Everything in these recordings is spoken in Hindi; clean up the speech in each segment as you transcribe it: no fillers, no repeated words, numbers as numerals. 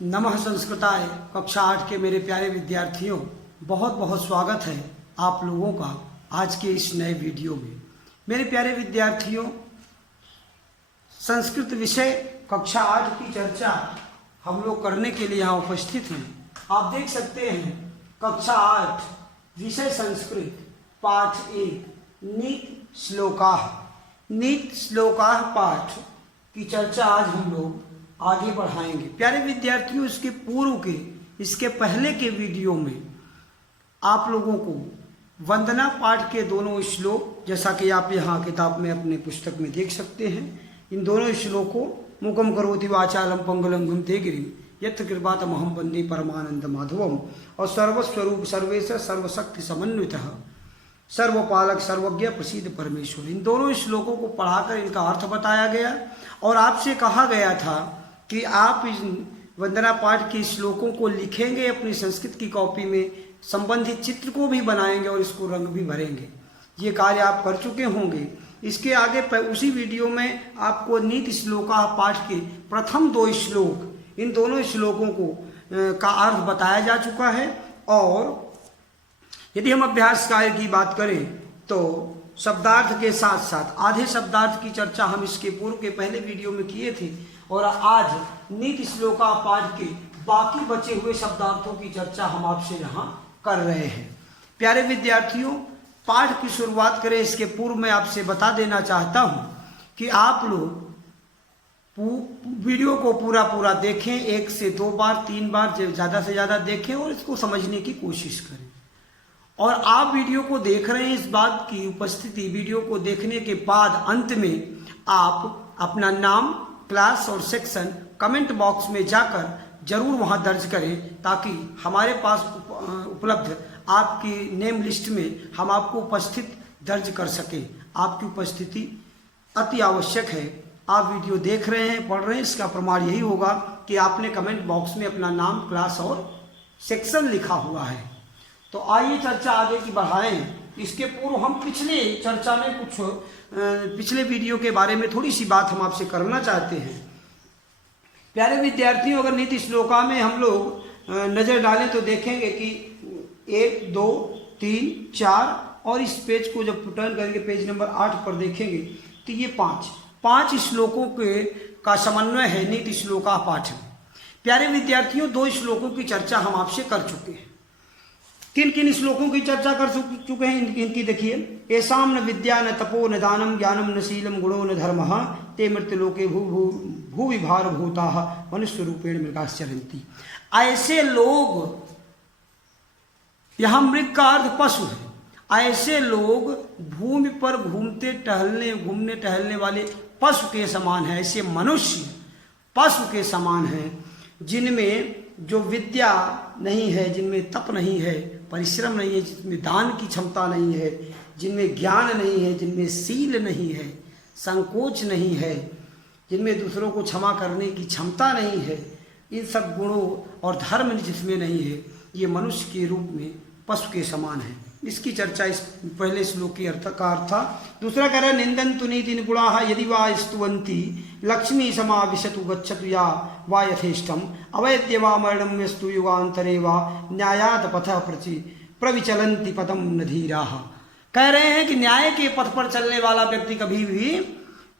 नमः संस्कृताय कक्षा 8 के मेरे प्यारे विद्यार्थियों, बहुत बहुत स्वागत है आप लोगों का आज के इस नए वीडियो में। मेरे प्यारे विद्यार्थियों, संस्कृत विषय कक्षा 8 की चर्चा हम लोग करने के लिए यहाँ उपस्थित हैं। आप देख सकते हैं कक्षा 8 विषय संस्कृत पाठ 1 नीत श्लोकाः पाठ की चर्चा आज हम लोग आगे बढ़ाएंगे। प्यारे विद्यार्थियों, इसके पूर्व के इसके पहले के वीडियो में आप लोगों को वंदना पाठ के दोनों श्लोक, जैसा कि आप यहाँ किताब में अपने पुस्तक में देख सकते हैं, इन दोनों श्लोकों मुखम करोति वाचालम पंगुलम गुंते गिरिम यत्र कृपातमहं वन्दे परमानंद माधवम और सर्वस्वरूप सर्वेश सर्वशक्ति समन्वितः सर्वपालक सर्वज्ञ प्रसिद्ध परमेश्वर, इन दोनों श्लोकों को पढ़ाकर इनका अर्थ बताया गया। और आपसे कहा गया था कि आप इस वंदना पाठ के श्लोकों को लिखेंगे, अपनी संस्कृत की कॉपी में संबंधित चित्र को भी बनाएंगे और इसको रंग भी भरेंगे। ये कार्य आप कर चुके होंगे। इसके आगे उसी वीडियो में आपको नीत श्लोका पाठ के प्रथम 2 श्लोक, इन दोनों श्लोकों को का अर्थ बताया जा चुका है। और यदि हम अभ्यास कार्य की बात करें तो शब्दार्थ के साथ साथ आधे शब्दार्थ की चर्चा हम इसके पूर्व के पहले वीडियो में किए थे, और आज नीत श्लोका पाठ के बाकी बचे हुए शब्दार्थों की चर्चा हम आपसे यहाँ कर रहे हैं। प्यारे विद्यार्थियों, पाठ की शुरुआत करें इसके पूर्व मैं आपसे बता देना चाहता हूँ कि आप लोग वीडियो को पूरा देखें, 1 से 2 बार 3 बार ज़्यादा से ज़्यादा देखें और इसको समझने की कोशिश करें। और आप वीडियो को देख रहे हैं, इस बात की उपस्थिति वीडियो को देखने के बाद अंत में आप अपना नाम, क्लास और सेक्शन कमेंट बॉक्स में जाकर जरूर वहां दर्ज करें, ताकि हमारे पास उपलब्ध आपकी नेम लिस्ट में हम आपको उपस्थित दर्ज कर सकें। आपकी उपस्थिति अति आवश्यक है। आप वीडियो देख रहे हैं, पढ़ रहे हैं, इसका प्रमाण यही होगा कि आपने कमेंट बॉक्स में अपना नाम, क्लास और सेक्शन लिखा हुआ है। तो आइए चर्चा आगे की बढ़ाएं। इसके पूर्व हम पिछले चर्चा में पिछले वीडियो के बारे में थोड़ी सी बात हम आपसे करना चाहते हैं। प्यारे विद्यार्थियों, अगर नीति श्लोका में हम लोग नज़र डालें तो देखेंगे कि 1 2 3 4 और इस पेज को जब टर्न करेंगे पेज नंबर 8 पर देखेंगे तो ये 5 श्लोकों का समन्वय है नीति श्लोका पाठ में। प्यारे विद्यार्थियों, 2 श्लोकों की चर्चा हम आपसे कर चुके हैं। किन किन श्लोकों की चर्चा कर चुके हैं इनकी देखिए। ऐसाम न विद्या न तपो न दानम ज्ञानम न शीलम गुणो न धर्मः ते मृत्युलोके भूविभार भूताः मनुष्य रूपेण मृगाश्चरन्ति। ऐसे लोग, यहाँ मृग का अर्थ पशु है, ऐसे लोग भूमि पर घूमने टहलने वाले पशु के समान है। ऐसे मनुष्य पशु के समान है, जिनमें जो विद्या नहीं है, जिनमें तप नहीं है, परिश्रम नहीं है, जिनमें दान की क्षमता नहीं है, जिनमें ज्ञान नहीं है, जिनमें शील नहीं है, संकोच नहीं है, जिनमें दूसरों को क्षमा करने की क्षमता नहीं है, इन सब गुणों और धर्म जिसमें नहीं है, ये मनुष्य के रूप में पशु के समान है। इसकी चर्चा इस पहले श्लोक की अर्थ का अर्थ था। दूसरा कह रहा है निंदन्तु नीति निपुणाः यदि वा स्तुवन्ति लक्ष्मी समाविशतु गच्छतु या वा यथेष्टम अवैद्य वा मरणं यस्तु युगान्तरे वा न्यायात् पथः प्रविचलन्ति पदम नधीराः। कह रहे हैं कि न्याय के पथ पर चलने वाला व्यक्ति कभी भी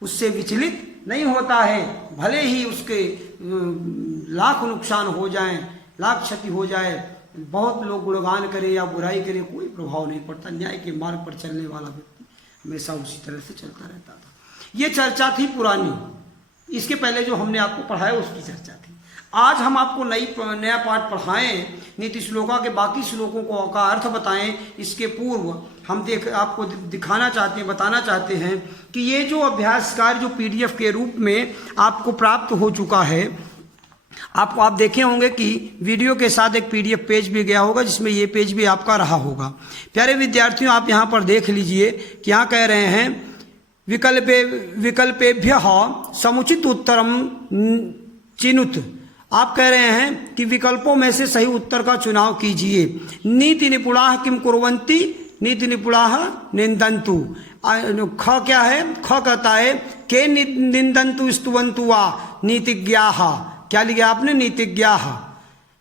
उससे विचलित नहीं होता है, भले ही उसके लाख नुकसान हो जाए, लाख क्षति हो जाए, बहुत लोग गुणगान करें या बुराई करें, कोई प्रभाव नहीं पड़ता। न्याय के मार्ग पर चलने वाला व्यक्ति हमेशा उसी तरह से चलता रहता था। ये चर्चा थी पुरानी। इसके पहले जो हमने आपको पढ़ाया उसकी चर्चा थी। आज हम आपको नया पाठ पढ़ाएं, नीति श्लोका के बाकी श्लोकों को का अर्थ बताएं। इसके पूर्व हम आपको दिखाना चाहते हैं, बताना चाहते हैं कि ये जो अभ्यास कार्य जो PDF के रूप में आपको प्राप्त हो चुका है, आप देखे होंगे कि वीडियो के साथ एक PDF पेज भी गया होगा, जिसमें ये पेज भी आपका रहा होगा। प्यारे विद्यार्थियों, आप यहाँ पर देख लीजिए कि यहाँ कह रहे हैं विकल्पेभ्यः समुचित उत्तरम चिनुत। आप कह रहे हैं कि विकल्पों में से सही उत्तर का चुनाव कीजिए। नीति निपुणाः किम कुर्वन्ति नीति निपुणाः निन्दन्तु। ख क्या है? ख कहता है के निन्दन्तु स्तुवन्तु वा नीतिज्ञाः क्या लिखा आपने? नीतिज्ञाः।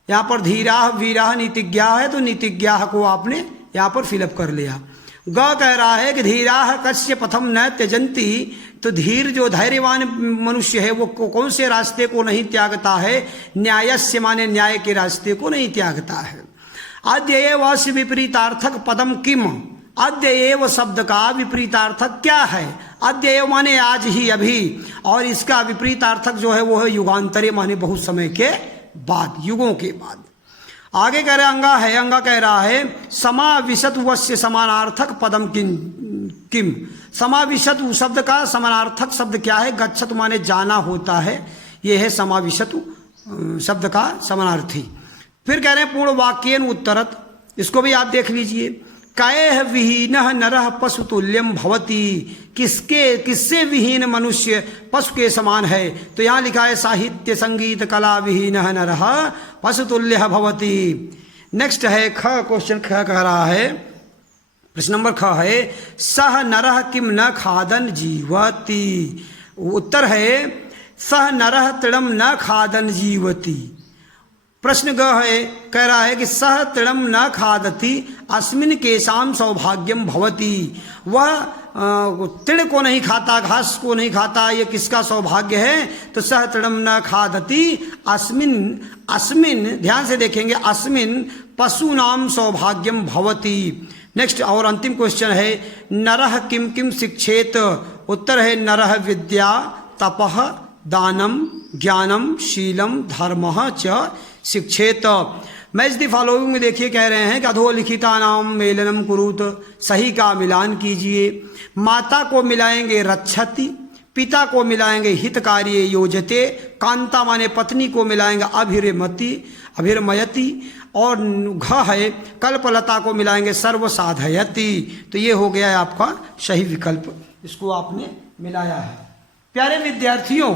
यहाँ पर धीराः वीराः नीतिज्ञाः है तो नीतिज्ञाः को आपने यहाँ पर फिलअप कर लिया। ग कह रहा है कि धीराः कस्य पथम न त्यजन्ति, तो धीर जो धैर्यवान मनुष्य है वो कौन से रास्ते को नहीं त्यागता है? न्यायस्य माने न्याय के रास्ते को नहीं त्यागता है। अद्यएवस्य विपरीतार्थक पदम किम, अद्यएव शब्द का विपरीतार्थक क्या है? अद्यएव माने आज ही, अभी, और इसका विपरीतार्थक जो है वो है युगांतरे माने बहुत समय के बाद, युगों के बाद। आगे कह रहे अंगा है, अंगा कह रहा है समाविशतु वस्य समानार्थक पदम किम। समाविशतु शब्द का समानार्थक शब्द क्या है? गच्छत माने जाना होता है, ये है समाविशतु शब्द का समानार्थी। फिर कह रहे हैं पूर्ण वाक्येन उत्तरत, इसको भी आप देख लीजिए। कायः विहीनः नरः पशु तुल्यम भवति, किससे विहीन मनुष्य पशु के समान है? तो यहाँ लिखा है साहित्य संगीत कला विहीनः नरः पशु तुल्यः भवति। नेक्स्ट है ख, क्वेश्चन ख कह रहा है, प्रश्न नंबर ख है सह नरः किम न खादन जीवति। उत्तर है सह नरः तृणम न खादन जीवति। प्रश्न ग है, कह रहा है कि सह तृणम न खादति अस्मिन केशाम सौभाग्यम भवति। वह तृण को नहीं खाता, घास को नहीं खाता, ये किसका सौभाग्य है? तो सह तृणम न खादति अस्मिन, अस्मिन ध्यान से देखेंगे, अस्मिन पशूनाम सौभाग्यम भवति। नेक्स्ट और अंतिम क्वेश्चन है नरः किम किम शिक्षेत। उत्तर है नरः विद्या तपः दानम ज्ञानम शीलम धर्मः च शिक्षेत। मैच दी फॉलोइंग में देखिए कह रहे हैं कि अधोलिखिता नाम मेलनम कुरुत, सही का मिलान कीजिए। माता को मिलाएंगे रक्षति, पिता को मिलाएंगे हितकार्य योजते, कांता माने पत्नी को मिलाएंगे अभिरमति अभिरमयति, और घ है कल्पलता को मिलाएंगे सर्वसाधयति। तो ये हो गया है आपका सही विकल्प, इसको आपने मिलाया है। प्यारे विद्यार्थियों,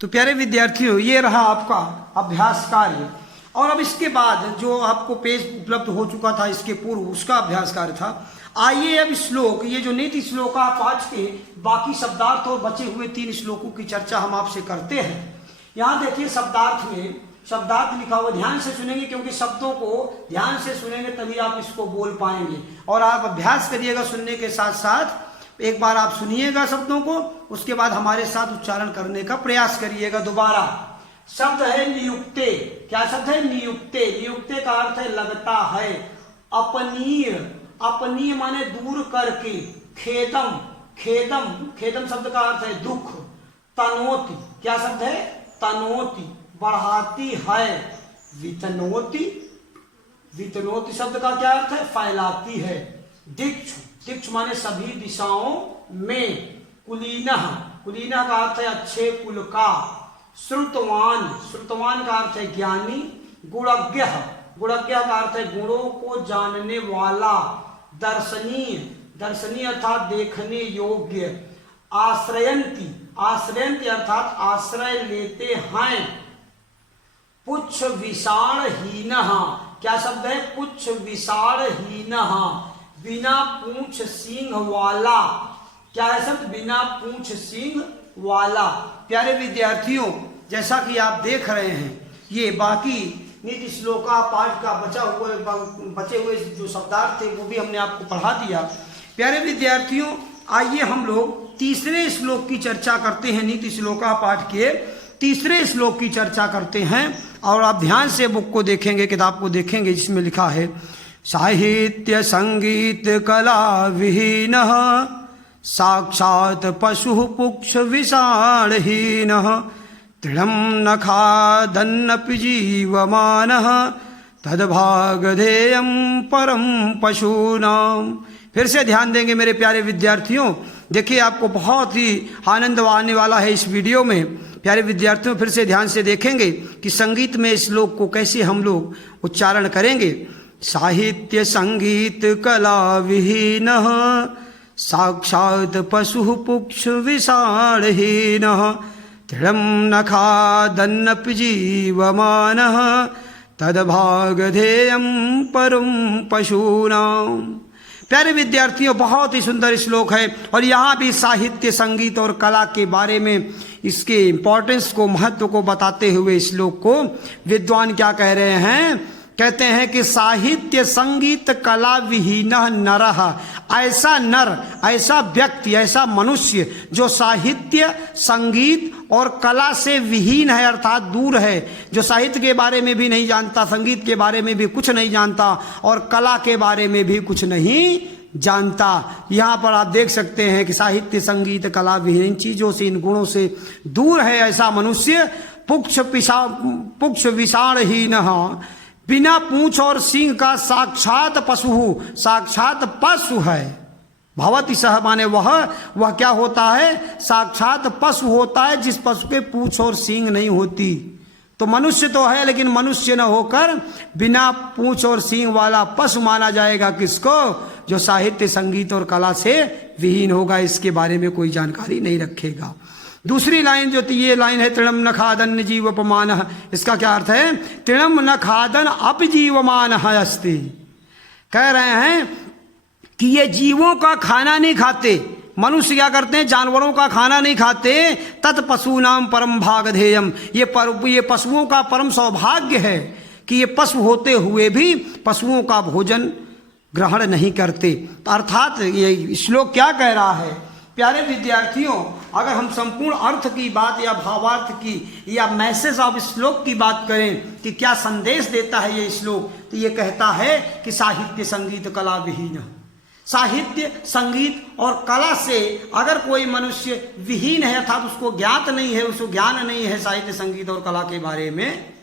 तो प्यारे विद्यार्थियों ये रहा आपका अभ्यास कार्य, और अब इसके बाद जो आपको पेज उपलब्ध हो चुका था इसके पूर्व उसका अभ्यास कार्य था। आइए अब श्लोक, ये जो नीति श्लोका पाठ के बाकी शब्दार्थ और बचे हुए 3 श्लोकों की चर्चा हम आपसे करते हैं। यहाँ देखिए शब्दार्थ में शब्दार्थ लिखा हुआ, ध्यान से सुनेंगे क्योंकि शब्दों को ध्यान से सुनेंगे तभी आप इसको बोल पाएंगे। और आप अभ्यास करिएगा सुनने के साथ साथ, एक बार आप सुनिएगा शब्दों को, उसके बाद हमारे साथ उच्चारण करने का प्रयास करिएगा दोबारा। शब्द है नियुक्ते। क्या शब्द है? नियुक्ते। नियुक्ते का अर्थ है लगता है। अपनीय, अपनीय माने दूर करके। खेदम, खेदम, खेदम शब्द का अर्थ है दुख। तनोति, क्या शब्द है? तनोति, बढ़ाती है। वितनोति, वितनोति शब्द का क्या अर्थ है? फैलाती है। दिक्षु, दिक्ष माने सभी दिशाओं में। कुलीनः, कुलीनः का अर्थ है अच्छे कुल का। श्रुतवान, श्रुतवान का अर्थ है ज्ञानी। गुणज्ञ, गुणज्ञ का अर्थ है गुणों को जानने वाला। दर्शनीय, दर्शनीय अर्थात देखने योग्य। आश्रयंती, आश्रयंती अर्थात आश्रय लेते हैं। पुच्छ विषाणहीनः, क्या शब्द है? पुच्छ विषाणहीनः, बिना पूंछ सींग वाला। क्या है शब्द? बिना पूंछ सींग वाला। प्यारे विद्यार्थियों, जैसा कि आप देख रहे हैं ये बाकी नीति श्लोका पाठ का बचे हुए जो शब्दार्थ थे वो भी हमने आपको पढ़ा दिया। प्यारे विद्यार्थियों, आइए हम लोग तीसरे श्लोक की चर्चा करते हैं। नीति श्लोका पाठ के तीसरे श्लोक की चर्चा करते हैं, और आप ध्यान से बुक को देखेंगे, किताब को देखेंगे, जिसमें लिखा है साहित्य संगीत कला विहीनः साक्षात् पशु पुक्ष विषाणहीनः तृणं न खादन्नपि जीवमानः तद्भागधेयं परम पशूनाम। फिर से ध्यान देंगे मेरे प्यारे विद्यार्थियों, देखिए आपको बहुत ही आनंद आने वाला है इस वीडियो में। प्यारे विद्यार्थियों फिर से ध्यान से देखेंगे कि संगीत में इस श्लोक को कैसे हम लोग उच्चारण करेंगे। साहित्य संगीत कला विहीनः साक्षात् पशु पुक्ष विषाणहीनः तृणं न खादन्नपि जीवमानः तद्भागधेयं परम पशूनाम। प्यारे विद्यार्थियों बहुत ही सुंदर श्लोक है, और यहाँ भी साहित्य संगीत और कला के बारे में इसके इम्पोर्टेंस को, महत्व को बताते हुए श्लोक को विद्वान क्या कह रहे हैं, कहते हैं कि साहित्य संगीत कला विहीन नरः, ऐसा नर, ऐसा व्यक्ति, ऐसा मनुष्य जो साहित्य संगीत और कला से विहीन है, अर्थात दूर है, जो साहित्य के बारे में भी नहीं जानता, संगीत के बारे में भी कुछ नहीं जानता और कला के बारे में भी कुछ नहीं जानता। यहाँ पर आप देख सकते हैं कि साहित्य संगीत कला विहीन, इन चीजों से, इन गुणों से दूर है ऐसा मनुष्य पुक्ष विषाणहीन, बिना पूंछ और सींग का साक्षात पशु, साक्षात पशु है। भवति सह माने वह क्या होता है, साक्षात पशु होता है, जिस पशु के पूंछ और सींग नहीं होती। तो मनुष्य तो है लेकिन मनुष्य न होकर बिना पूंछ और सींग वाला पशु माना जाएगा किसको, जो साहित्य संगीत और कला से विहीन होगा, इसके बारे में कोई जानकारी नहीं रखेगा। दूसरी लाइन जो ये लाइन है, तृणम न खादन जीवपमान, इसका क्या अर्थ है, तृणम न खादन अपजीवमान अस्ति। कह रहे हैं कि ये जीवों का खाना नहीं खाते, मनुष्य क्या करते हैं, जानवरों का खाना नहीं खाते। तत्पशूनाम परम भागधेयम, ये पशुओं का परम सौभाग्य है कि ये पशु होते हुए भी पशुओं का भोजन ग्रहण नहीं करते। अर्थात ये श्लोक क्या कह रहा है, प्यारे विद्यार्थियों, अगर हम संपूर्ण अर्थ की बात या भावार्थ की या मैसेज ऑफ श्लोक की बात करें कि क्या संदेश देता है ये श्लोक, तो ये कहता है कि साहित्य संगीत कला विहीन, साहित्य संगीत और कला से अगर कोई मनुष्य विहीन है, अर्थात उसको ज्ञात नहीं है, उसको ज्ञान नहीं है साहित्य संगीत और कला के बारे में,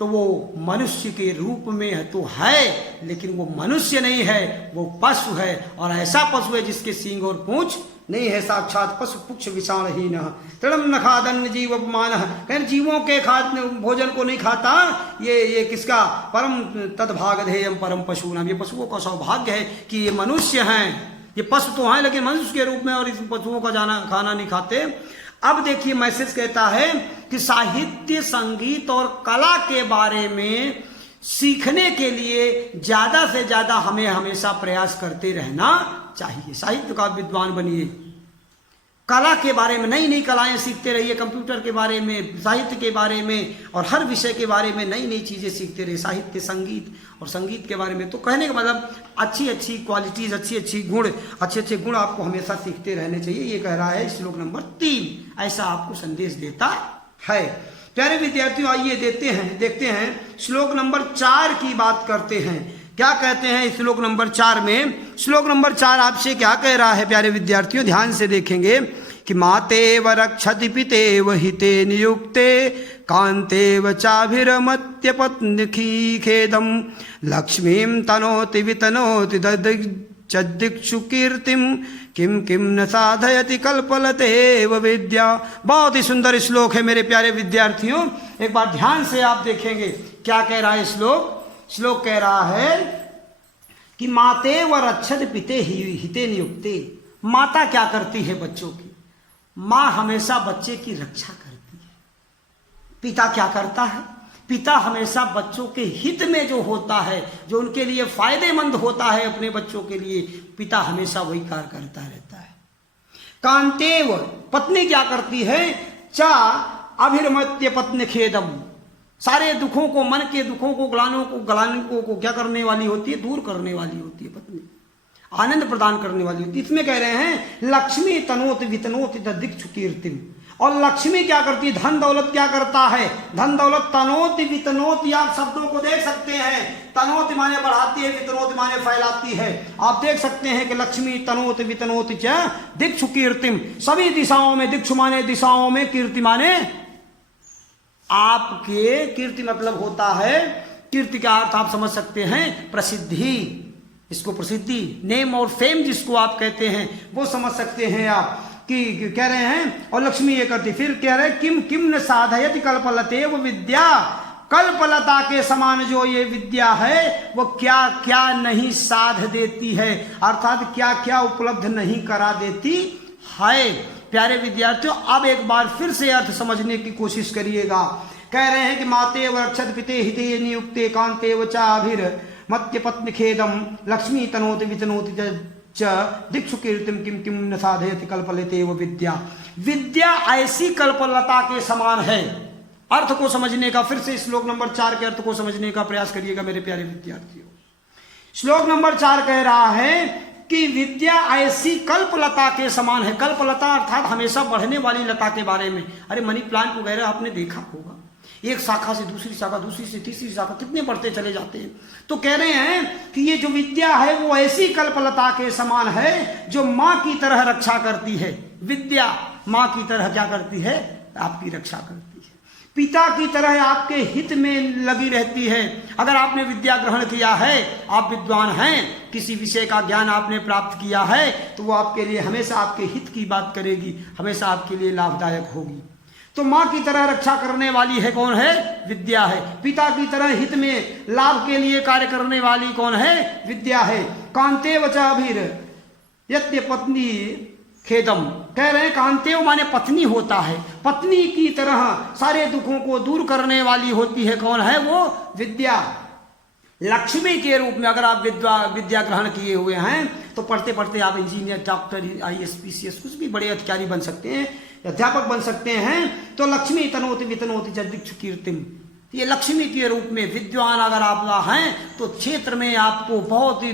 तो वो मनुष्य के रूप में है तो है, लेकिन वो मनुष्य नहीं है, वो पशु है। और ऐसा पशु है जिसके सींग और पूंछ नहीं है, साक्षात पशु पुक्ष विषाणहीन, तृणम न खादन जीवपमान, कहीं जीवों के भोजन को नहीं खाता, ये किसका, परम तद्भागधेयम परम पशूनाम, ये पशुओं का सौभाग्य है कि ये मनुष्य हैं, ये पशु तो हैं लेकिन मनुष्य के रूप में, और इस पशुओं का खाना नहीं खाते। अब देखिए मैसेज कहता है कि साहित्य संगीत और कला के बारे में सीखने के लिए ज्यादा से ज्यादा हमें हमेशा प्रयास करते रहना चाहिए। साहित्य का विद्वान बनिए, कला के बारे में नई नई कलाएं सीखते रहिए, कंप्यूटर के बारे में, साहित्य के बारे में और हर विषय के बारे में नई नई चीजें सीखते रहिए, साहित्य संगीत और संगीत के बारे में। तो कहने का मतलब अच्छी अच्छी क्वालिटीज, अच्छे अच्छे गुण आपको हमेशा सीखते रहने चाहिए, ये कह रहा है श्लोक नंबर 3, ऐसा आपको संदेश देता है। प्यारे विद्यार्थियों, आइए देखते हैं श्लोक नंबर 4 की बात करते हैं। क्या कहते हैं श्लोक नंबर 4 में, श्लोक नंबर 4 आपसे क्या कह रहा है प्यारे विद्यार्थियों, ध्यान से देखेंगे कि मातेव रक्षति पितेव हिते नियुक्ते कांतेव चाभिरमत्य पत्निखी खेदम लक्ष्मीं तनोति वितनोति ददिक्षु कीर्तिम किम किम न साधयति कल्पलतेव विद्या। बहुत ही सुंदर श्लोक है मेरे प्यारे विद्यार्थियों, एक बार ध्यान से आप देखेंगे क्या कह रहा है श्लोक। श्लोक कह रहा है कि माते व रक्षत पिते हिते नियुक्ते, माता क्या करती है बच्चों की, माँ हमेशा बच्चे की रक्षा करती है। पिता क्या करता है, पिता हमेशा बच्चों के हित में जो होता है, जो उनके लिए फायदेमंद होता है अपने बच्चों के लिए, पिता हमेशा वही कार्य करता रहता है। कांतेव, पत्नी क्या करती है, चा अभिरमत्य पत्नी खेदम, सारे दुखों को, मन के दुखों को, ग्लानियों को क्या करने वाली होती है, दूर करने वाली होती है पत्नी, आनंद प्रदान करने वाली होती है। इसमें कह रहे हैं लक्ष्मी तनोत वितनोति ददिक्षु कीर्तिम, और लक्ष्मी क्या करती है, धन दौलत क्या करता है, धन दौलत तनोति वितनोति, आप शब्दों को देख सकते हैं, तनोति माने बढ़ाती है, वितनोति माने फैलाती है। आप देख सकते हैं कि लक्ष्मी तनोति वितनोति च दिक्षु कीर्तिम, सभी दिशाओं में, दिक्षु माने दिशाओं में, कीर्ति माने आपके, कीर्ति मतलब होता है, कीर्ति का अर्थ आप समझ सकते हैं प्रसिद्धि, इसको प्रसिद्धि, नेम और फेम जिसको आप कहते हैं वो समझ सकते हैं आप, कि कह रहे हैं। और लक्ष्मी ये करती, फिर कह रहे हैं किम किम न साधयति कल्पलतेव विद्या, कल्पलता के समान जो ये विद्या है वो क्या क्या नहीं साध देती है, अर्थात क्या क्या उपलब्ध नहीं करा देती है। प्यारे विद्यार्थियों, अब एक बार फिर से अर्थ समझने की कोशिश करिएगा। कह रहे हैं कि माते व रक्षत पिते हिते नियुक्ते कांते व चाभिर मत्य पत्नी खेदम लक्ष्मी तनोति वितनोति च दिक्षु कीर्तिम किम किम न साधयति कल्पलते वो विद्या। विद्या ऐसी कल्पलता के समान है। अर्थ को समझने का, फिर से श्लोक नंबर 4 के अर्थ को समझने का प्रयास करिएगा मेरे प्यारे विद्यार्थियों। श्लोक नंबर 4 कह रहा है कि विद्या ऐसी कल्पलता के समान है। कल्पलता अर्थात हमेशा बढ़ने वाली लता के बारे में। अरे मनी प्लांट वगैरह आपने देखा होगा, एक शाखा से दूसरी शाखा, दूसरी से तीसरी शाखा, कितने बढ़ते चले जाते हैं। तो कह रहे हैं कि ये जो विद्या है वो ऐसी कल्पलता के समान है जो माँ की तरह रक्षा करती है। विद्या माँ की तरह क्या करती है? आपकी रक्षा करती है। पिता की तरह आपके हित में लगी रहती है। अगर आपने विद्या ग्रहण किया है, आप विद्वान हैं, किसी विषय का ज्ञान आपने प्राप्त किया है, तो वो आपके लिए हमेशा आपके हित की बात करेगी, हमेशा आपके लिए लाभदायक होगी। तो माँ की तरह रक्षा करने वाली है कौन है? विद्या है। पिता की तरह हित में लाभ के लिए कार्य करने वाली कौन है? विद्या है। कांतेव च अभिर यत्य पत्नी खेदम, कह रहे हैं कांतेव माने पत्नी होता है। पत्नी की तरह सारे दुखों को दूर करने वाली होती है कौन है? वो विद्या। लक्ष्मी के रूप में अगर आप विद्या ग्रहण किए हुए हैं तो पढ़ते पढ़ते आप इंजीनियर, डॉक्टर, IAS, PCS कुछ भी बड़े अधिकारी बन सकते हैं, अध्यापक बन सकते हैं। तो लक्ष्मी तनोति वितनोति च दिक्षु कीर्तिम, ये लक्ष्मी के रूप में विद्वान अगर आप हैं तो क्षेत्र में आपको बहुत ही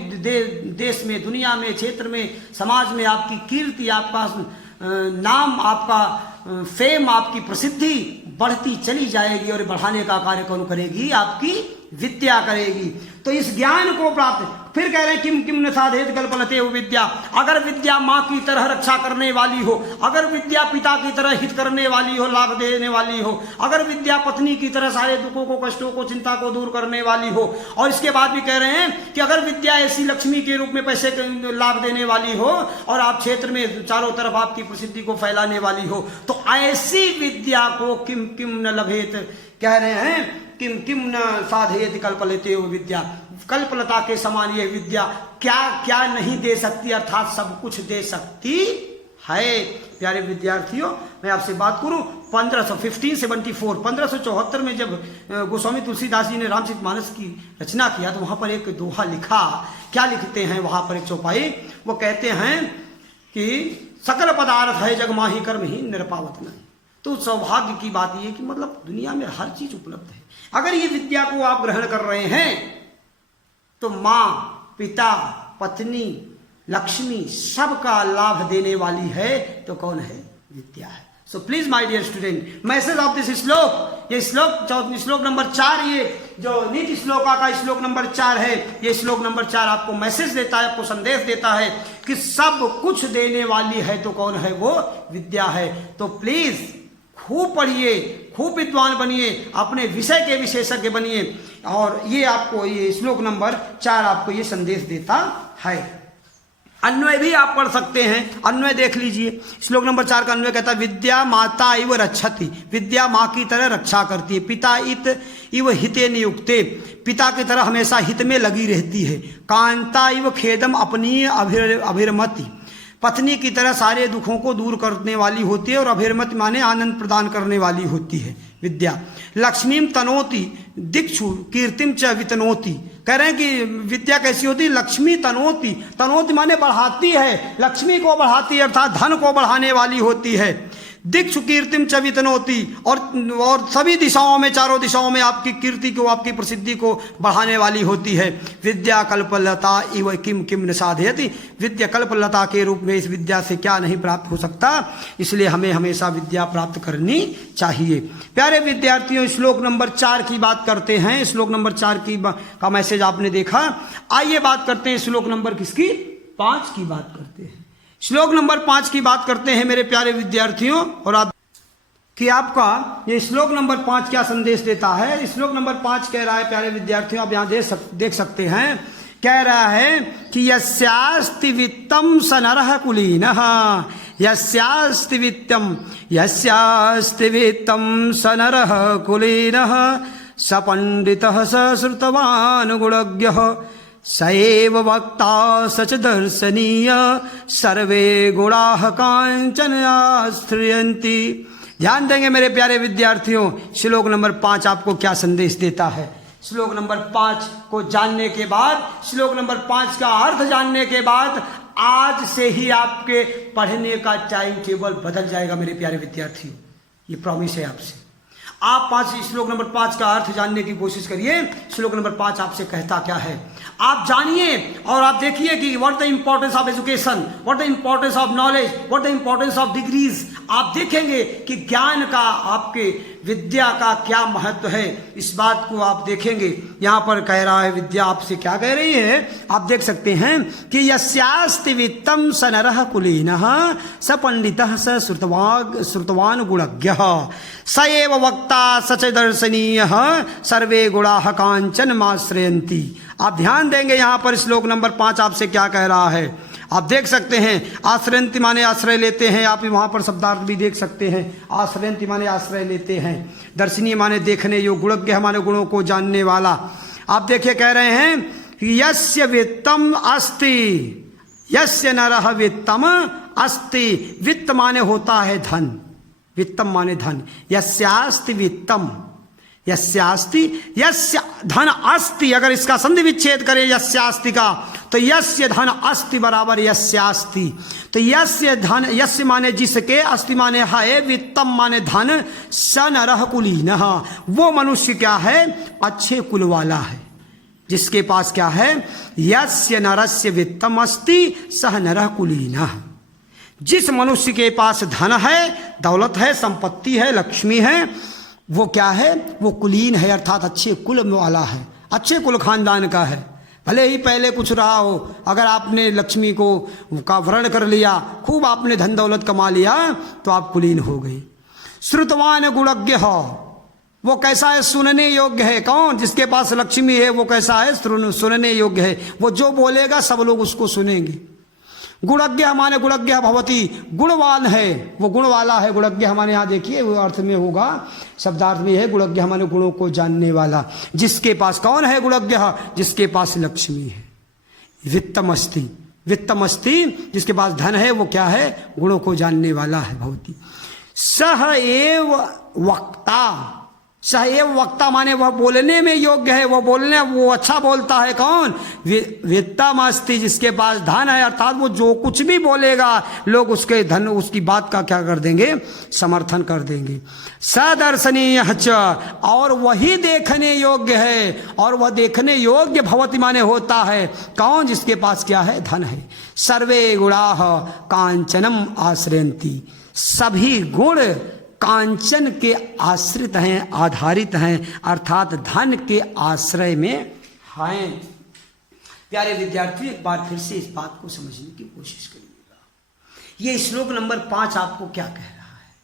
देश में, दुनिया में, क्षेत्र में, समाज में आपकी कीर्ति, आपका नाम, आपका फेम, आपकी प्रसिद्धि बढ़ती चली जाएगी। और बढ़ाने का कार्य कौन करेगी? आपकी विद्या करेगी। तो इस ज्ञान को प्राप्त, फिर कह रहे हैं किम किम न साधयति कल्पलते वो विद्या। अगर विद्या माँ की तरह रक्षा करने वाली हो, अगर विद्या पिता की तरह हित करने वाली हो, लाभ देने वाली हो, अगर विद्या पत्नी की तरह सारे दुखों को, कष्टों को, चिंता को दूर करने वाली हो, और इसके बाद भी कह रहे हैं कि अगर विद्या ऐसी लक्ष्मी के रूप में पैसे लाभ देने वाली हो और आप क्षेत्र में चारों तरफ आपकी प्रसिद्धि को फैलाने वाली हो, तो ऐसी विद्या को किम किम न लभेत, कह रहे हैं किम किम न साधयति कल्पलते वो विद्या। कल्पलता के समान ये विद्या क्या क्या नहीं दे सकती, अर्थात सब कुछ दे सकती है। प्यारे विद्यार्थियों, मैं आपसे बात करूं 1574 में जब गोस्वामी तुलसीदास जी ने रामचरितमानस की रचना किया तो वहां पर एक दोहा लिखा। क्या लिखते हैं वहां पर? एक चौपाई, वो कहते हैं कि सकल पदार्थ है जग माही कर्म ही निरपावत नहीं। तो सौभाग्य की बात यह कि मतलब दुनिया में हर चीज उपलब्ध है। अगर ये विद्या को आप ग्रहण कर रहे हैं तो माँ, पिता, पत्नी, लक्ष्मी सबका लाभ देने वाली है। तो कौन है? विद्या है। So please my dear student, message of this shloka, ये श्लोक नंबर 4, ये जो नीति श्लोका का श्लोक नंबर 4 है, ये श्लोक नंबर 4 आपको मैसेज देता है, आपको संदेश देता है कि सब कुछ देने वाली है तो कौन है? वो विद्या है। तो प्लीज खूब पढ़िए, खूब विद्वान बनिए, अपने विषय के विशेषज्ञ बनिए। और ये आपको ये श्लोक नंबर 4 आपको ये संदेश देता है। अन्वय भी आप पढ़ सकते हैं। अन्वय देख लीजिए, श्लोक नंबर 4 का अन्वय कहता है विद्या माता इव रक्षति, विद्या माँ की तरह रक्षा करती है। पिता इत इव हिते नियुक्ते, पिता की तरह हमेशा हित में लगी रहती है। कांता इव खेदम अपनी अभिरमति, पत्नी की तरह सारे दुखों को दूर करने वाली होती है। और अभिरमति माने आनंद प्रदान करने वाली होती है विद्या। लक्ष्मीम तनोति दिक्षु कीर्तिम च वितनोति, कह रहे हैं कि विद्या कैसी होती है? लक्ष्मी तनोति, तनोति माने बढ़ाती है, लक्ष्मी को बढ़ाती है अर्थात धन को बढ़ाने वाली होती है। दिक्षु कीर्तिम च वितनोति, और सभी दिशाओं में, चारों दिशाओं में आपकी कीर्ति को, आपकी प्रसिद्धि को बढ़ाने वाली होती है। विद्या कल्पलता इव किम किम न साधयति, विद्या कल्पलता के रूप में इस विद्या से क्या नहीं प्राप्त हो सकता, इसलिए हमें हमेशा विद्या प्राप्त करनी चाहिए। प्यारे विद्यार्थियों, श्लोक नंबर 4 की बात करते हैं। श्लोक नंबर 4 का मैसेज आपने देखा। आइए बात करते हैं श्लोक नंबर किसकी? 5 की बात करते हैं। श्लोक नंबर 5 की बात करते हैं मेरे प्यारे विद्यार्थियों। और आप कि आपका ये श्लोक नंबर 5 क्या संदेश देता है। श्लोक नंबर 5 कह रहा है प्यारे विद्यार्थियों, आप यहाँ देख सकते हैं, कह रहा है कि यस्यास्ति वित्तम स नरः कुलीनः, यस्यास्ति वित्तम स नरः कुलीनः, स पंडितः स श्रुतवान् गुणज्ञः, स एव वक्ता स च दर्शनीय, सर्वे गुणाः कांचन आश्रयन्ति। ध्यान देंगे मेरे प्यारे विद्यार्थियों, श्लोक नंबर 5 आपको क्या संदेश देता है। श्लोक नंबर 5 को जानने के बाद, श्लोक नंबर 5 का अर्थ जानने के बाद आज से ही आपके पढ़ने का टाइम टेबल बदल जाएगा मेरे प्यारे विद्यार्थियों, ये प्रॉमिस है आपसे। आप श्लोक नंबर 5 का अर्थ जानने की कोशिश करिए। श्लोक नंबर 5 आपसे कहता क्या है, आप जानिए और आप देखिए कि what the importance of education, what the importance of knowledge, what the importance of degrees. आप देखेंगे कि ज्ञान का, आपके विद्या का क्या महत्व है, इस बात को आप देखेंगे। यहां पर कह रहा है विद्या आपसे क्या कह रही है, आप देख सकते हैं कि यस्यास्ति वित्तम स नरः कुलीनः स पंडितः स श्रुतवान गुणज्ञः स एव वक्ता स च दर्शनीयः सर्वे गुणाः कांचन माश्रयन्ति। आप ध्यान देंगे यहां पर श्लोक नंबर 5 आपसे क्या कह रहा है। आप देख सकते हैं आश्रयंती माने आश्रय लेते हैं, आप वहां पर शब्दार्थ भी देख सकते हैं। आश्रयंती माने आश्रय लेते हैं, दर्शनीय माने देखने योग्य, गुणज्ञ माने गुणों को जानने वाला। आप देखिए कह रहे हैं यस्य वित्तम अस्ति, यस्य नरः वित्तम अस्ति। वित्त माने होता है धन, वित्तम माने धन। यस्यास्ति वित्तम, यस्यास्ति, यस्य धन अस्ति, अगर इसका संधि विच्छेद करें यस्यास्ति का तो यस्य धन अस्ति बराबर यस्यास्ति। तो यस्य धन, यस्य माने जिसके, अस्ति माने है, वित्तम माने धन, स नरः कुलीनः, वो मनुष्य क्या है, अच्छे कुल वाला है, जिसके पास क्या है, यस्य नरस्य वित्तम अस्ति सह नरः कुलीनः। जिस मनुष्य के पास धन है, दौलत है, संपत्ति है, लक्ष्मी है, वो क्या है, वो कुलीन है, अर्थात अच्छे कुल वाला है, अच्छे कुल खानदान का है। भले ही पहले कुछ रहा हो, अगर आपने लक्ष्मी को का वर्ण कर लिया, खूब आपने धन दौलत कमा लिया, तो आप कुलीन हो गए। श्रुतवान गुणज्ञ हो, वो कैसा है, सुनने योग्य है। कौन, जिसके पास लक्ष्मी है वो कैसा है, सुनने योग्य है, वो जो बोलेगा सब लोग उसको सुनेंगे। गुणज्ञ हमारे गुणज्ञ भवती, गुणवान है, वो गुण वाला है। गुणज्ञ हमारे यहाँ देखिए वो अर्थ में होगा, शब्दार्थ में है गुणज्ञ हमारे गुणों को जानने वाला। जिसके पास कौन है गुणज्ञ, जिसके पास लक्ष्मी है। वित्तमस्ति, वित्तमस्ति, जिसके पास धन है वो क्या है, गुणों को जानने वाला है। भवती सह एव वक्ता, सह एव वक्ता माने वह बोलने में योग्य है, वो बोलने, वो अच्छा बोलता है। कौन, वित्तमस्ति, जिसके पास धन है, अर्थात वो जो कुछ भी बोलेगा लोग उसके धन, उसकी बात का क्या कर देंगे, समर्थन कर देंगे। सदर्शनीय च, और वही देखने योग्य है, और वह देखने योग्य भवति माने होता है। कौन, जिसके पास क्या है, धन है। सर्वे गुणाः कांचनम आश्रयन्ति, सभी गुण कांचन के आश्रित हैं, आधारित हैं, अर्थात धन के आश्रय में हैं। प्यारे विद्यार्थी, एक बार फिर से इस बात को समझने की कोशिश करिएगा। ये श्लोक नंबर 5 आपको क्या कह रहा है।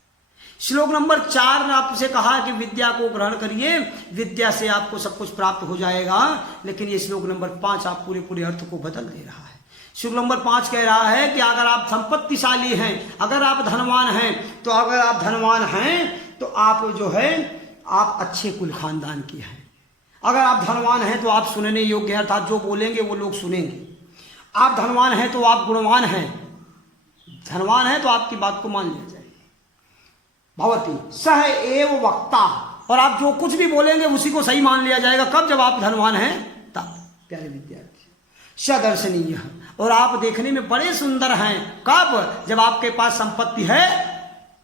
श्लोक नंबर 4 ने आपसे कहा कि विद्या को ग्रहण करिए, विद्या से आपको सब कुछ प्राप्त हो जाएगा, लेकिन ये श्लोक नंबर 5 आप पूरे अर्थ को बदल दे रहा है। श्लोक नंबर 5 कह रहा है कि अगर आप संपत्तिशाली हैं, अगर आप धनवान हैं, तो अगर आप धनवान हैं तो आप जो है, आप अच्छे कुल खानदान के हैं। अगर आप धनवान हैं तो आप सुनने योग्य हैं, अर्थात जो बोलेंगे वो लोग सुनेंगे। आप धनवान हैं तो आप गुणवान हैं, धनवान हैं तो आपकी बात को मान लिया जाएगा। भवती सह एव वक्ता, और आप जो कुछ भी बोलेंगे उसी को सही मान लिया जाएगा। कब, जब आप धनवान हैं तब। प्यारे विद्यार्थी, सदर्शनीय, और आप देखने में बड़े सुंदर हैं। कब, जब आपके पास संपत्ति है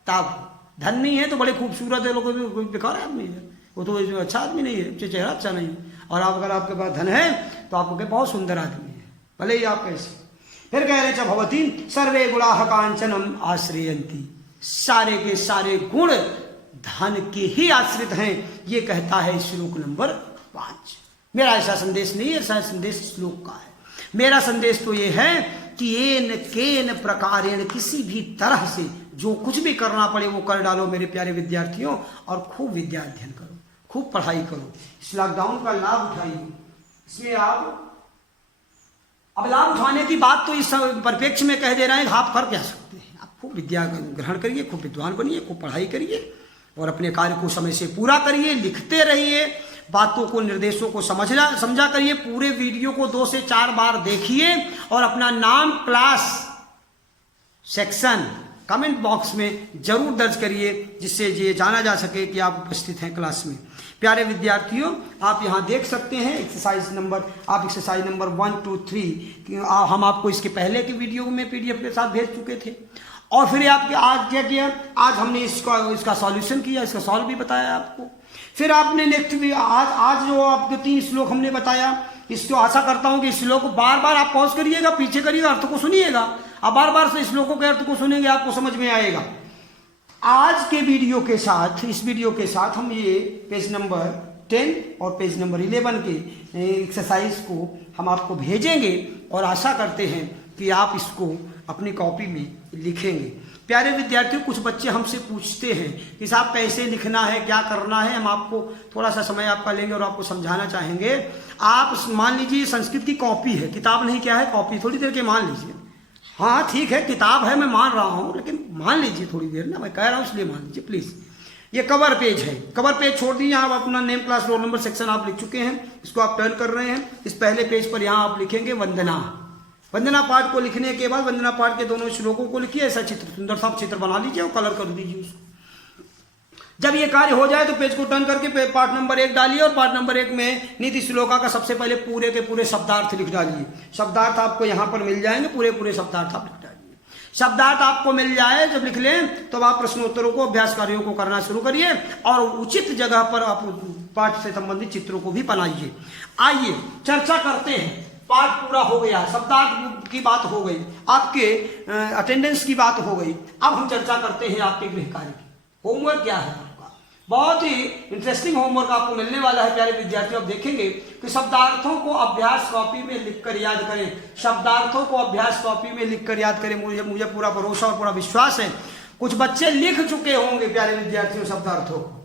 तब। धन नहीं है तो बड़े खूबसूरत है, लोग कोई बेकार आदमी है, वो तो अच्छा आदमी नहीं है, चेहरा अच्छा नहीं है। और आप, अगर आपके पास धन है तो आपको कहे बहुत सुंदर आदमी है, भले ही आप कैसे। फिर कह रहे भवती सर्वे गुणाः कांचनम आश्रयन्ति, सारे के सारे गुण धन के ही आश्रित हैं। ये कहता है श्लोक नंबर 5। मेरा ऐसा संदेश नहीं है, ऐसा संदेश श्लोक का है। मेरा संदेश तो ये है कि एन केन प्रकारेण, किसी भी तरह से जो कुछ भी करना पड़े वो कर डालो मेरे प्यारे विद्यार्थियों, और खूब विद्या अध्ययन करो, खूब पढ़ाई करो। इस लॉकडाउन का लाभ उठाइए। इसमें आप अब लाभ उठाने की बात तो इस परिप्रेक्ष्य में कह दे रहे हैं, आप कर क्या सकते हैं। आप खूब विद्या ग्रहण करिए, खूब विद्वान बनिए, खूब पढ़ाई करिए, और अपने कार्य को समय से पूरा करिए, लिखते रहिए, बातों को, निर्देशों को समझा करिए। पूरे वीडियो को 2 से 4 बार देखिए, और अपना नाम, क्लास, सेक्शन, कमेंट बॉक्स में जरूर दर्ज करिए, जिससे ये जाना जा सके कि आप उपस्थित हैं क्लास में। प्यारे विद्यार्थियों, आप यहाँ देख सकते हैं एक्सरसाइज नंबर 1, 2, 3 हम आपको इसके पहले की वीडियो में PDF के साथ भेज चुके थे। और फिर आपके आज क्या किया, आज हमने इसका सॉल्यूशन किया, इसका सॉल्व भी बताया आपको। फिर आपने नेक्स्ट आज जो आपके 3 श्लोक हमने बताया, इसको आशा करता हूं कि इस श्लोक को बार बार आप पॉज करिएगा, पीछे करिएगा, अर्थ को सुनिएगा। आप बार बार से श्लोकों के अर्थ को सुनेंगे, आपको समझ में आएगा। आज के वीडियो के साथ, इस वीडियो के साथ हम ये पेज नंबर 10 और पेज नंबर 11 के एक्सरसाइज को हम आपको भेजेंगे और आशा करते हैं कि आप इसको अपनी कॉपी में लिखेंगे। प्यारे विद्यार्थियों, कुछ बच्चे हमसे पूछते हैं कि साहब कैसे लिखना है, क्या करना है। हम आपको थोड़ा सा समय आपका लेंगे और आपको समझाना चाहेंगे। आप मान लीजिए संस्कृत की कॉपी है, किताब नहीं, क्या है, कॉपी। थोड़ी देर के मान लीजिए, हाँ ठीक है किताब है, मैं मान रहा हूँ, लेकिन मान लीजिए थोड़ी देर ना, मैं कह रहा हूँ इसलिए मान लीजिए प्लीज। ये कवर पेज है, कवर पेज छोड़ दीजिए। आप अपना name, class, roll number, section आप लिख चुके हैं, इसको आप टर्न कर रहे हैं। इस पहले पेज पर यहाँ आप लिखेंगे वंदना। वंदना पाठ को लिखने के बाद वंदना पाठ के दोनों श्लोकों को लिखिए। ऐसा चित्र, सुंदर सा चित्र बना लीजिए और कलर कर दीजिए उसको। जब ये कार्य हो जाए तो पेज को टर्न करके पार्ट नंबर 1 डालिए और पार्ट नंबर 1 में नीति श्लोका का सबसे पहले पूरे के पूरे शब्दार्थ लिख डालिए। शब्दार्थ आपको यहाँ पर मिल जाएंगे, पूरे शब्दार्थ आप लिख डालिए। शब्दार्थ आपको मिल जाए, जब लिख लें तो आप प्रश्नोत्तरों को, अभ्यास कार्यों को करना शुरू करिए और उचित जगह पर आप पाठ से संबंधित चित्रों को भी बनाइए। आइए चर्चा करते हैं। पाठ पूरा हो गया, शब्दार्थ की बात हो गई, आपके अटेंडेंस की बात हो गई। अब हम चर्चा करते हैं आपके गृह कार्य की। होमवर्क क्या है आपका? बहुत ही इंटरेस्टिंग होमवर्क आपको मिलने वाला है प्यारे विद्यार्थियों। आप देखेंगे कि शब्दार्थों को अभ्यास कॉपी में लिखकर याद करें। शब्दार्थों को अभ्यास कॉपी में लिखकर याद करें। मुझे पूरा भरोसा और पूरा विश्वास है कुछ बच्चे लिख चुके होंगे प्यारे विद्यार्थियों शब्दार्थों को।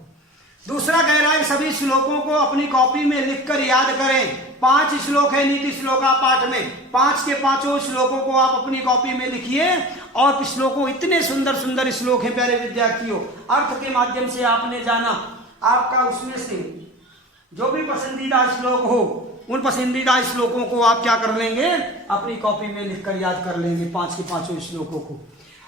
दूसरा कह रहा है सभी श्लोकों को अपनी कॉपी में लिखकर याद करें। 5 श्लोक है नीति श्लोका पाठ में, 5 के 5 श्लोकों को आप अपनी कॉपी में लिखिए। और श्लोकों, इतने सुंदर सुंदर श्लोक हैं प्यारे विद्यार्थियों। अर्थ के माध्यम से आपने जाना, आपका उसमें से जो भी पसंदीदा श्लोक हो, उन पसंदीदा श्लोकों को आप क्या कर लेंगे, अपनी कॉपी में लिखकर याद कर लेंगे 5 के 5 श्लोकों को।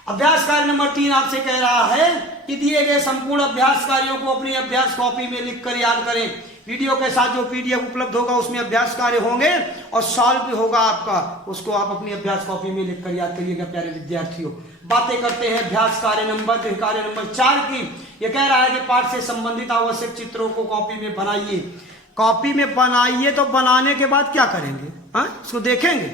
अभ्यास कार्य नंबर 3 आपसे कह रहा है कि दिए गए संपूर्ण अभ्यास कार्यों को अपनी अभ्यास कॉपी में लिखकर याद करें। वीडियो के साथ जो PDF उपलब्ध होगा उसमें अभ्यास कार्य होंगे और सॉल्व भी होगा आपका, उसको आप अपनी अभ्यास कॉपी में लिखकर याद करिएगा प्यारे विद्यार्थियों। बातें करते हैं अभ्यास कार्य नंबर 4 की। ये कह रहा है कि पाठ से संबंधित आवश्यक चित्रों को कॉपी में बनाइए। कॉपी में बनाइए तो बनाने के बाद क्या करेंगे, इसको देखेंगे,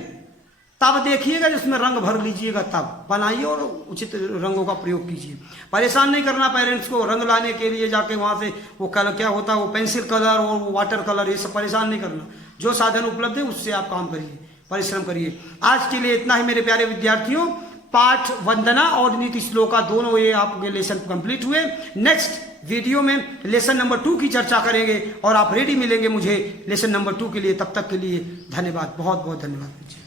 तब देखिएगा, जिसमें रंग भर लीजिएगा, तब बनाइए और उचित रंगों का प्रयोग कीजिए। परेशान नहीं करना पेरेंट्स को रंग लाने के लिए जाके वहां से वो कलर क्या होता है, वो पेंसिल कलर और वो वाटर कलर, ये सब परेशान नहीं करना। जो साधन उपलब्ध है उससे आप काम करिए, परिश्रम करिए। आज के लिए इतना ही मेरे प्यारे विद्यार्थियों। पाठ वंदना और नीति श्लोका दोनों ये आपके लेसन कंप्लीट हुए। नेक्स्ट वीडियो में लेसन नंबर 2 की चर्चा करेंगे और आप रेडी मिलेंगे मुझे लेसन नंबर 2 के लिए। तब तक के लिए धन्यवाद, बहुत बहुत धन्यवाद।